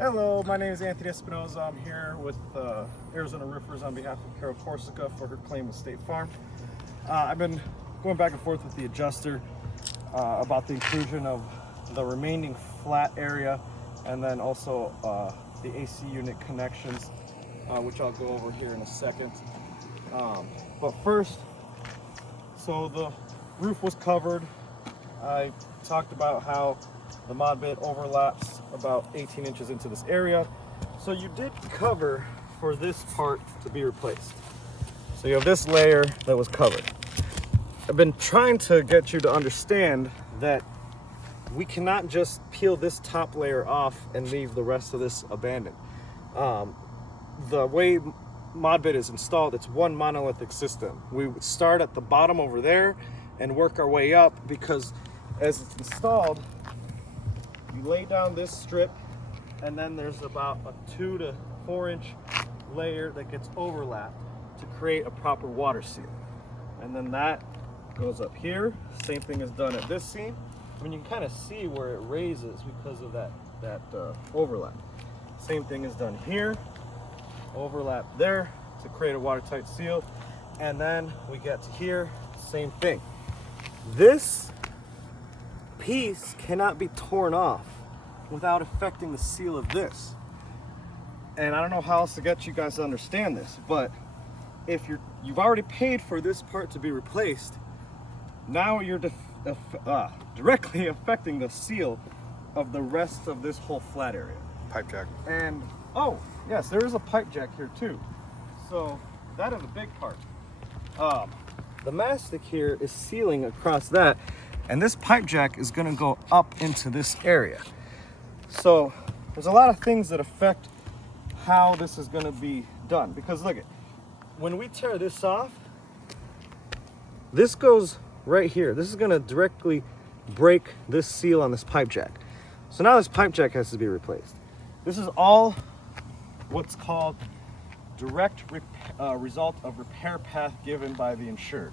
Hello, my name is Anthony Espinoza. I'm here with Arizona Roofers on behalf of Carol Corsica for her claim with State Farm. I've been going back and forth with the adjuster about the inclusion of the remaining flat area and then also the AC unit connections, which I'll go over here in a second. But first, so the roof was covered. I talked about how the mod bit overlaps about 18 inches into this area. So you did cover for this part to be replaced. So you have this layer that was covered. I've been trying to get you to understand that we cannot just peel this top layer off and leave the rest of this abandoned. The way mod bit is installed, it's one monolithic system. We would start at the bottom over there and work our way up, because as it's installed, you lay down this strip and then there's about a 2 to 4 inch layer that gets overlapped to create a proper water seal. And then that goes up here. Same thing is done at this seam. I mean, you can kind of see where it raises because of that overlap. Same thing is done here. Overlap there to create a watertight seal. And then we get to here, same thing. This piece cannot be torn off without affecting the seal of this. And I don't know how else to get you guys to understand this, but if you've already paid for this part to be replaced, now you're directly affecting the seal of the rest of this whole flat area. Pipe jack. And oh yes, there is a pipe jack here too. So that is a big part. The mastic here is sealing across that, and this pipe jack is going to go up into this area. So there's a lot of things that affect how this is going to be done. Because look, when we tear this off, this goes right here. This is going to directly break this seal on this pipe jack. So now this pipe jack has to be replaced. This is all what's called direct result of repair path given by the insured.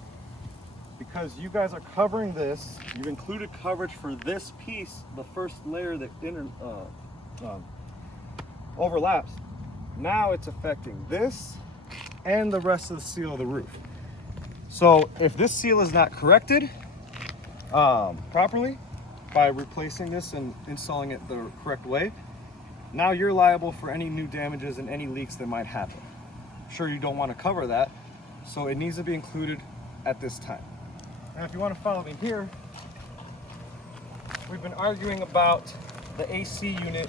Because you guys are covering this, you've included coverage for this piece, the first layer that overlaps. Now it's affecting this and the rest of the seal of the roof. So if this seal is not corrected properly by replacing this and installing it the correct way, now you're liable for any new damages and any leaks that might happen. Sure, you don't want to cover that, so it needs to be included at this time. Now, if you want to follow me here, we've been arguing about the AC unit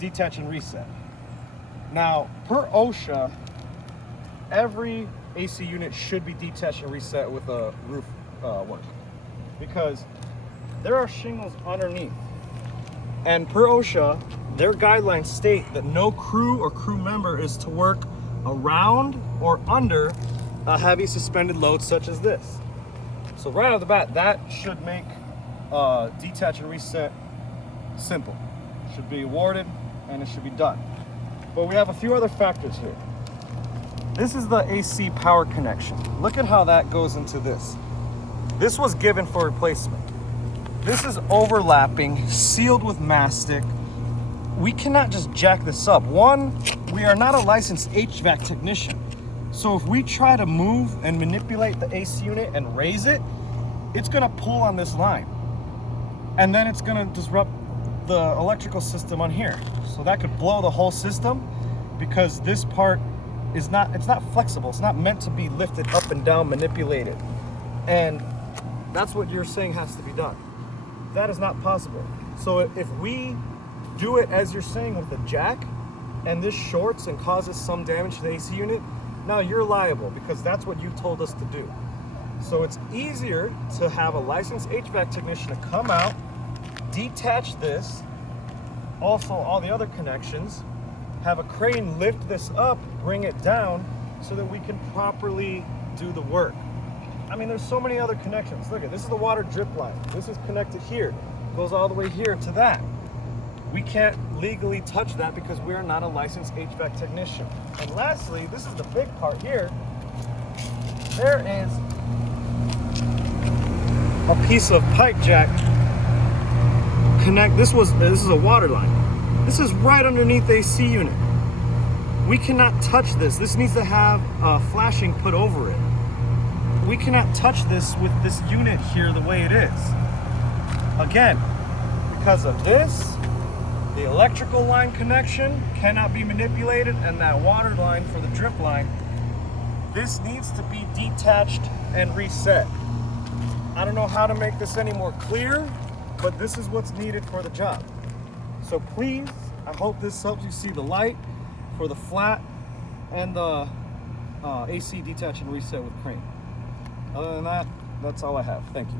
detach and reset. Now, per OSHA, every AC unit should be detached and reset with a roof work, because there are shingles underneath. And per OSHA, their guidelines state that no crew or crew member is to work around or under a heavy suspended load such as this. So right off the bat, that should make detach and reset simple. It should be awarded and it should be done. But we have a few other factors here. This is the AC power connection. Look at how that goes into this. This was given for replacement. This is overlapping, sealed with mastic. We cannot just jack this up. One, we are not a licensed HVAC technician. So if we try to move and manipulate the AC unit and raise it, it's gonna pull on this line. And then it's gonna disrupt the electrical system on here. So that could blow the whole system, because this part is it's not flexible. It's not meant to be lifted up and down, manipulated. And that's what you're saying has to be done. That is not possible. So if we do it as you're saying with a jack, and this shorts and causes some damage to the AC unit, now you're liable, because that's what you told us to do. So it's easier to have a licensed HVAC technician to come out, detach this, also all the other connections, have a crane lift this up, bring it down, so that we can properly do the work. I mean, there's so many other connections. Look at this is the water drip line. This is connected here, goes all the way here to that. We can't legally touch that because we're not a licensed HVAC technician. And lastly, this is the big part here. There is a piece of pipe jack this is a water line. This is right underneath the AC unit. We cannot touch this. This needs to have flashing put over it. We cannot touch this with this unit here the way it is. Again, because of this, the electrical line connection cannot be manipulated, and that water line for the drip line, this needs to be detached and reset. I don't know how to make this any more clear, but this is what's needed for the job. So please, I hope this helps you see the light for the flat and the AC detach and reset with crane. Other than that, that's all I have. Thank you.